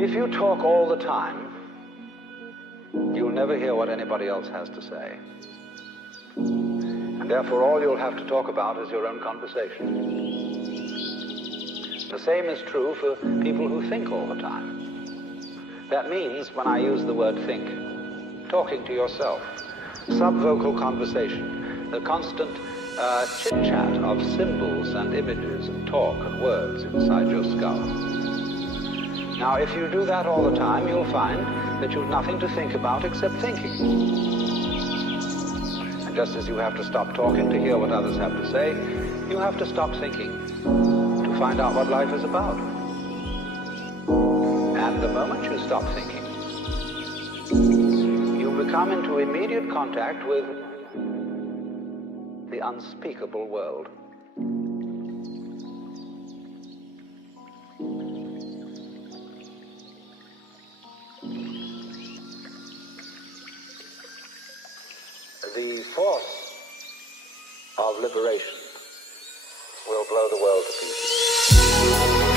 If you talk all the time, you'll never hear what anybody else has to say. And therefore, all you'll have to talk about is your own conversation. The same is true for people who think all the time. That means, when I use the word think, talking to yourself, subvocal conversation, the constant chit-chat of symbols and images and talk and words inside your skull. Now, if you do that all the time, you'll find that you've nothing to think about except thinking. And just as you have to stop talking to hear what others have to say, you have to stop thinking to find out what life is about. And the moment you stop thinking, you become into immediate contact with the unspeakable world. The force of liberation will blow the world to pieces.